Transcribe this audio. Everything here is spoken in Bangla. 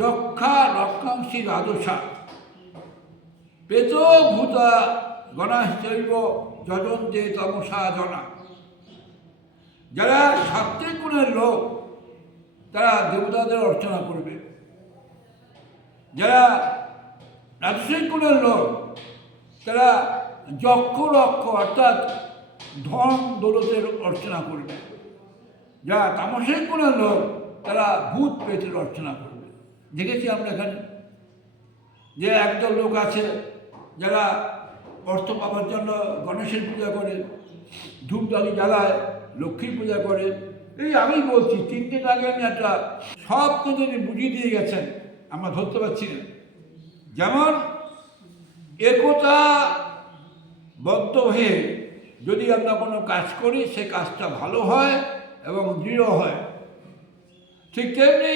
যক্ষা রক্ষাংশী দ্বাদশা পেত ভূতা গণাশ্চৈব যজন্তে তমসা জনা। যারা সাত্বিক গুণের লোক তারা দেবতাদের অর্চনা করবে, যারা রাজসিক গুণের লোক তারা যক্ষ রক্ষ অর্থাৎ ধন দৌলতের অর্চনা করবে, যারা তামসিক গুণের লোক তারা ভূত প্রেতের অর্চনা করবে। দেখেছি আমরা এখানে যে একদল লোক আছে যারা অর্থ পাওয়ার জন্য গণেশের পূজা করে, ধূপদানি জ্বালায়, লক্ষ্মীর পূজা করে। এই আমি বলছি 3 দিন আগে আমি একটা সব কিন্তু বুঝিয়ে দিয়ে গেছেন, আমরা ধরতে পারছি না। যেমন একতাবদ্ধ হয়ে যদি আমরা কোনো কাজ করি সে কাজটা ভালো হয় এবং দৃঢ় হয়, ঠিক তেমনি